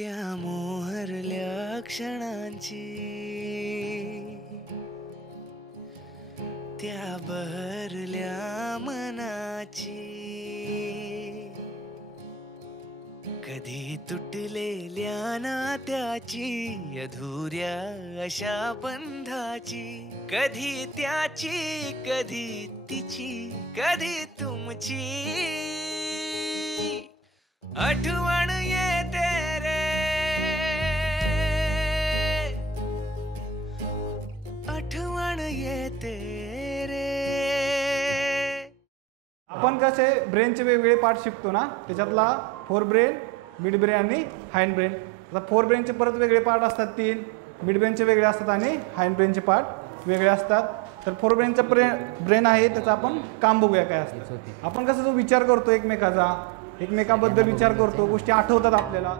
त्या मोहरल्या क्षणांची, त्या बहरल्या मनाची, कधी तुटलेल्या नात्याची, अधुऱ्या अशा बंधाची, कधी त्याची, कधी तिची, कधी तुमची आठवण येते रे, आठवण येते रे. आपण कसे ब्रेनचे वेगवेगळे पार्ट शिकतो ना, त्याच्यातला फोर ब्रेन, मिड ब्रेन आणि हाइंड ब्रेन. आता फोर ब्रेनचे परत वेगळे पार्ट असतात 3, मिड ब्रेनचे वेगळे असतात आणि हाइंड ब्रेनचे पार्ट वेगळे असतात. तर फोर ब्रेनचा ब्रेन आहे त्याचं आपण काम बघूया काय असतं. आपण कसं जो विचार करतो एकमेकाबद्दल विचार करतो, गोष्टी आठवतात आपल्याला.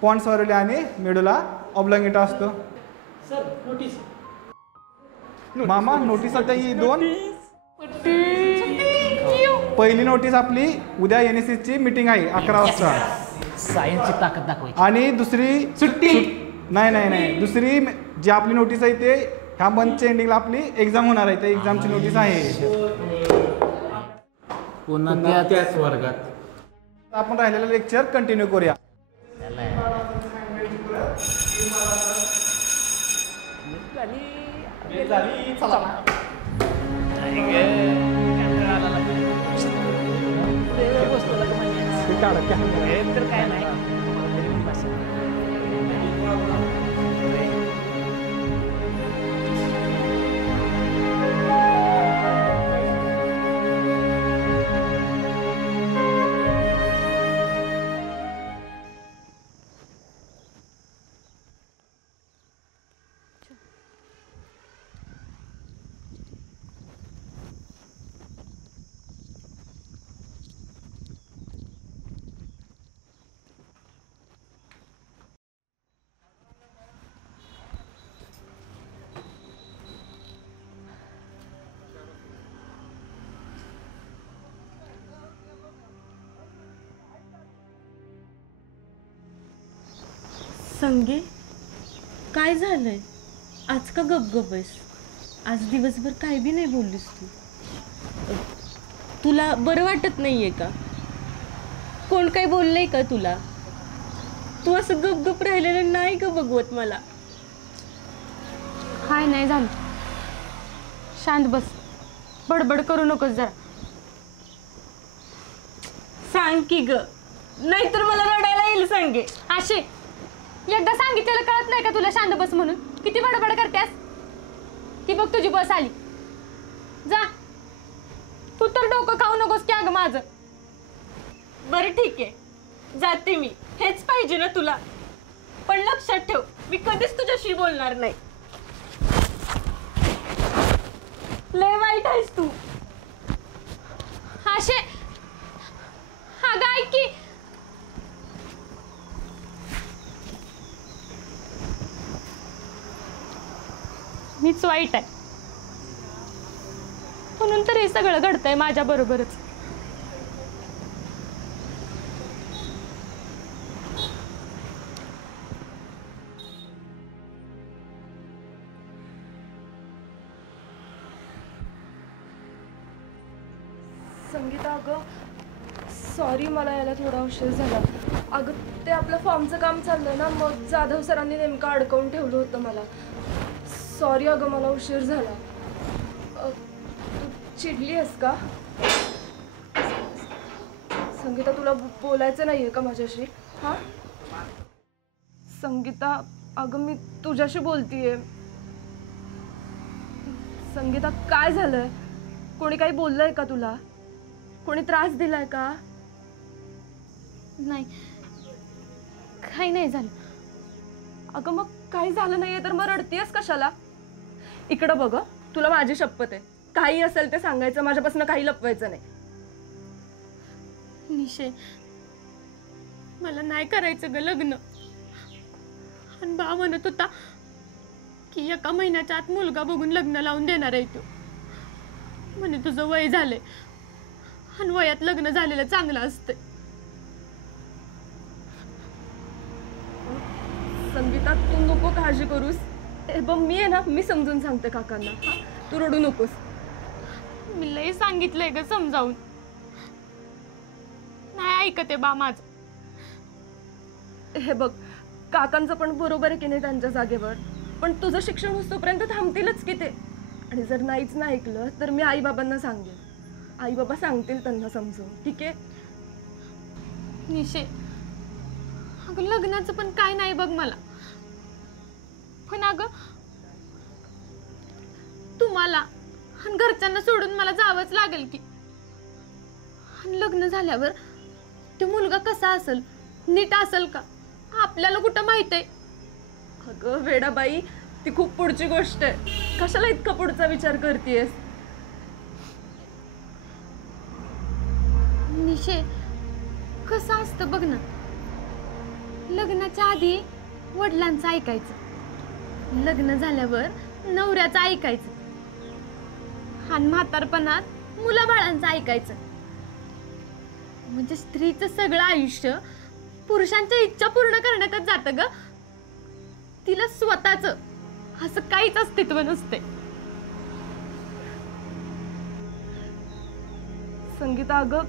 पॉन्स ऑरेलिया आणि मेडुला ऑब्लांगेटा असतो. सर नोटीस मामा नोटीस आता ही 2. पहिली नोटीस आपली उद्या NSS ची मीटिंग आहे 11 वाजता. सायन्सची ताकद दाखवायची. आणि दुसरी सुट्टी नाही दुसरी जी आपली नोटीस आहे ते ह्या मंथच्या एंडिंगला आपली एक्झाम होणार आहे. त्या एक्झामची नोटीस आहे. पुन्हा त्याच वर्गात आपण राहिलेलं लेक्चर कंटिन्यू करूया. काय नाही. संगे काय झालंय आज का गपगप आहेस? आज दिवसभर काय बी नाही बोललीस तू. तुला बरं वाटत नाहीये का? कोण काय बोललंय का तुला? तू असं गपगप राहिलेलं नाही का बघवत मला? काय नाही झालं, शांत बस, बडबड करू नकोस जरा. सांग की ग, नाहीतर मला रडायला येईल. सांगे आशे, एकदा सांगितलेलं कळत नाही का तुला शांत बस म्हणून? किती बडबड करतेस? ती बघ तुझी बस आली, जा. तू तर डोकं खाऊ नकोस की अगं माझं. बरं ठीक आहे, जाते मी. हेच पाहिजे ना तुला? पण लक्षात ठेव, मी कधीच तुझ्याशी बोलणार नाही. लय वाईट आहेस तू. आशे, अगं ऐक की. मीच वाईट आहे म्हणून तर हे सगळं घडतंय माझ्या बरोबरच. संगीता अगं, सॉरी, मला यायला थोडा उशीर झाला. अगं ते आपलं फॉर्मचं काम चाललं ना, मग जाधव सरांनी नेमकं अडकवून ठेवलं होतं मला. सॉरी अगं, मला उशीर झाला. तू चिडली आहेस का? संगीता, तुला बोलायचं नाही आहे का माझ्याशी? हां संगीता, अगं मी तुझ्याशी बोलतीये. संगीता, काय झालंय? कोणी काही बोललंय का तुला? कोणी त्रास दिलाय का? नाही, काही नाही झालं. अगं मग काही झालं नाहीये तर मग रडतीयस कशाला? इकडं बघ, तुला माझी शपथ आहे, काही असेल ते सांगायचं, माझ्यापासून काही लपवायचं नाही. निशे, मला नाही करायचं ग लग्न. आणि बा म्हणत होता की 1 महिन्याच्या आत मुलगा बघून लग्न लावून देणार आहे तो. म्हणे तुझं वय झालंय आणि वयात लग्न झालेलं चांगलं असतंय. संगीता, तू नको काळजी करूस. हे बघ, मी आहे ना, मी समजून सांगते काकांना. तू रडू नकोस. मी लय सांगितलंय ग समजावून, नाही ऐकते बा माझं. हे बघ, काकांचं पण बरोबर आहे की नाही त्यांच्या जागेवर, पण तुझं शिक्षण होतोपर्यंत थांबतीलच की ते. आणि जर नाहीच ना ऐकलं तर मी आईबाबांना सांगेन. आईबाबा सांगतील त्यांना समजून, ठीक आहे? निशे, अगं लग्नाचं पण काय नाही बघ मला. पण अगं तुम्हाला आणि घरच्यांना सोडून मला जावंच लागेल की. आणि लग्न झाल्यावर तो मुलगा कसा असेल, नीट असेल का, आपल्याला कुठं माहित आहे? अगं वेडाबाई, ती खूप पुढची गोष्ट आहे. कशाला इतका पुढचा विचार करतेयस? निशे, कसं असतं बघ ना, लग्नाच्या आधी वडिलांचं ऐकायचं, लग्न झाल्यावर नवऱ्याचं ऐकायचं, आणि म्हातारपणात मुलाबाळांचं ऐकायचं. म्हणजे स्त्रीचं सगळं आयुष्य पुरुषांच्या इच्छा पूर्ण करण्यातच जातं ग. तिला स्वतःचं असं काहीच अस्तित्व नसते. संगीता, अगं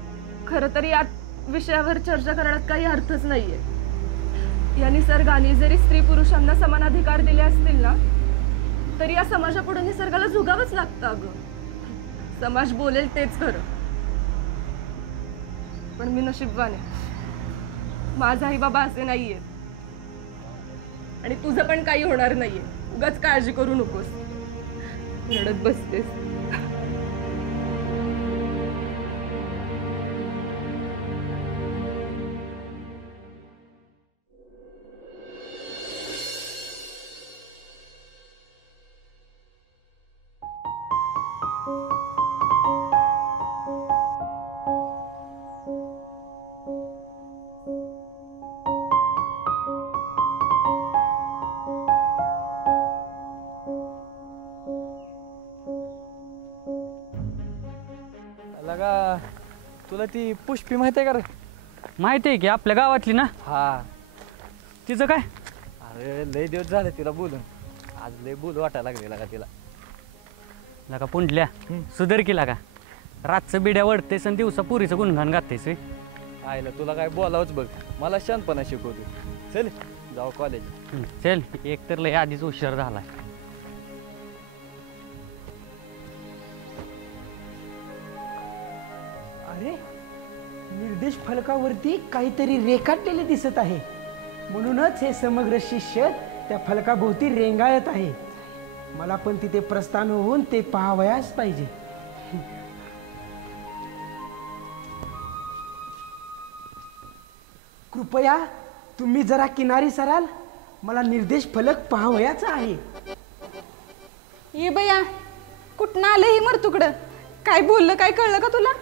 खरं तर या विषयावर चर्चा करण्यात काही अर्थच नाहीये. या निसर्गाने जरी स्त्री पुरुषांना समान अधिकार दिले असतील ना, तरी या समाजापुढे निसर्गाला झुगावंच लागतं. अगं समाज बोलेल तेच खरं. पण मी नशीबवाने, माझा आई बाबा असे नाहीये, आणि तुझं पण काही होणार नाहीये. उगाच काळजी करू नकोस, रडत बसतेस. लगा, तुला ती पुष्पी माहिती आहे का रे? माहिती आहे की, आपल्या गावातली ना. हा, तिचं काय? अरे लय दिवस झाले तिला बोलून, आज लय बोलू वाटायला लागले लगा तिला. लगा पुंडल्या, सुधर की लागा. रातचं बिड्या वडतेस आणि दिवसा पुरीचं गुणगान गातेस. आईला तुला काय बोलावंच बघ, मला शानपणा शिकवतो. चल जाऊ कॉलेज. चल, एक तर लय आधीच उशीर झालाय. अरे, निर्देश फलकावरती काहीतरी रेखाटलेले दिसत आहे, म्हणूनच हे समग्र शिष्य त्या फलकाभोवती रेंगाळत आहे. मला पण तिथे प्रस्थान होऊन ते पाहावयास पाहिजे. कृपया तुम्ही जरा किनारी सराल, मला निर्देश फलक पाहावयाचा आहे. ये बया, कुठनं आलं हे मरतुकडं? काय बोललं, काय कळलं का तुला?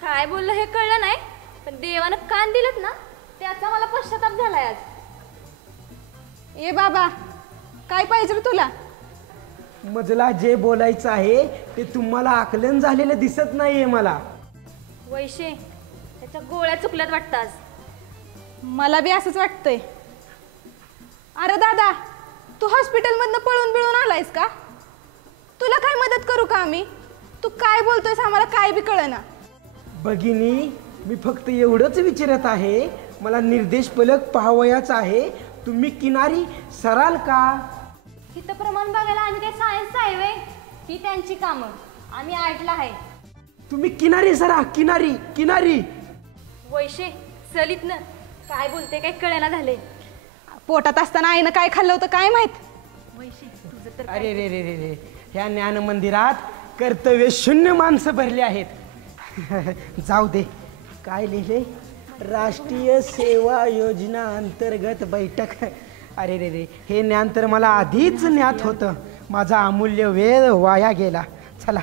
काय बोललं हे कळलं नाही, पण देवानं कान दिलेत ना, त्याचा मला पश्चाताप झालाय आज. ये बाबा, काय पाहिजे रे तुला? मजला जे बोलायचं आहे ते तुम्हाला आकलन झालेलं दिसत नाहीये मला. वैशे, त्याच्या गोळ्या चुकल्यात वाटतं आज. मला बी असंच वाटतंय. अरे दादा, तू हॉस्पिटलमधनं पळून बिळून आलायस का? तुला काय मदत करू का आम्ही? तू काय बोलतोयस आम्हाला काय बी कळेना. भगिनी, मी फक्त एवढंच विचारत आहे, मला निर्देश फलक पाहावयाचा आहे, तुम्ही किनारी सराल का? तिथं प्रमाण बघायला आम्ही काही सायन्स आहे वे ही त्यांची कामं, आम्ही आर्टला आहे. तुम्ही किनारी सरा, किनारी किनारी. वैशे चलित ना, काय बोलते काय कळेना झाले. पोटात असताना आईनं काय खाल्लं होतं काय माहित. वैशे तुझं तर अरे रे रे रे रे, ह्या ज्ञान मंदिरात कर्तव्य शून्य माणसं भरली आहेत. जाऊ दे, काय लिहिले? राष्ट्रीय सेवा योजना अंतर्गत बैठक. अरे रे रे, हे ज्ञान तर मला आधीच ज्ञात होतं. माझा अमूल्य वेळ वाया गेला. चला.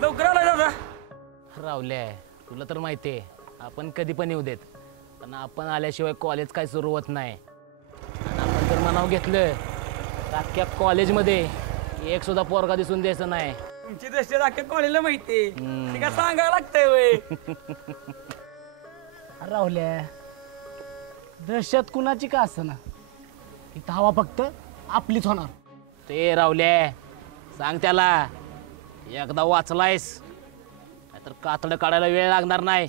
लवकर आलाय दादा. रावल्या, तुला तर माहिती आहे आपण कधी पण येऊ देत, पण आपण आल्याशिवाय कॉलेज काय सुरू होत नाही. आणि आपण जर मनाव घेतलं तर अख्ख्या कॉलेजमध्ये एक सुद्धा पोरगा दिसून द्यायचं नाही. तुमची दृष्टी अख्ख्या कॉलेजला माहिती ते का सांगायला लागतंय वय. राहुल्या, दहशत कुणाची का असना, इथं हवा फक्त आपलीच होणार. ते रावल्या, सांग त्याला एकदा वाचलायस नाहीतर कातडं काढायला वेळ लागणार नाही.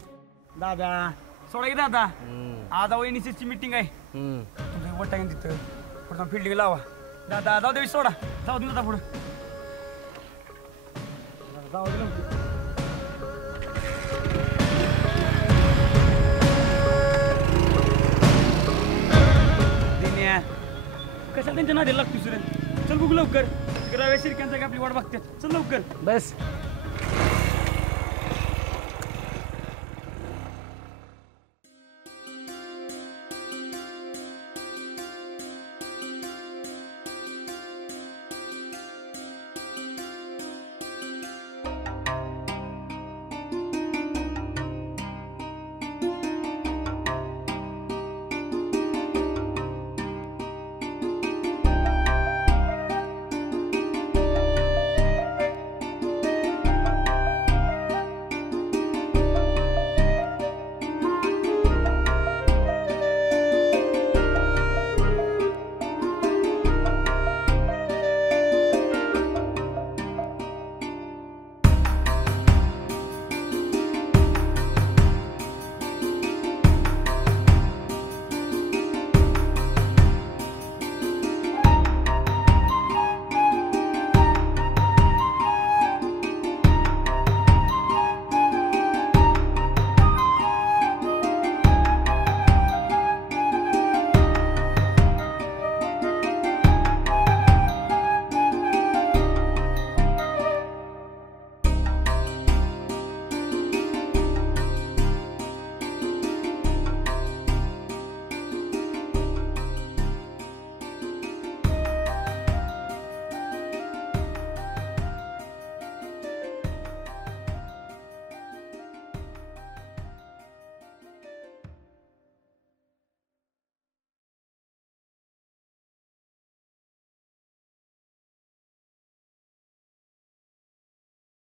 दादा सोडा की दादा, आज वहिनीची मीटिंग आहे. तुमचं वट आहे तिथं पुढे फिल्डिंग लावा. दादा जाऊ दे, सोडा जाऊ दे दादा पुढं. जाऊ दे लवकर. दिन्या कशा त्यांच्या नादी लागतो सुरेन. चल बघू लवकर, तिकडे शिरक्यांचा आपली वाट बघते. चल लवकर. बस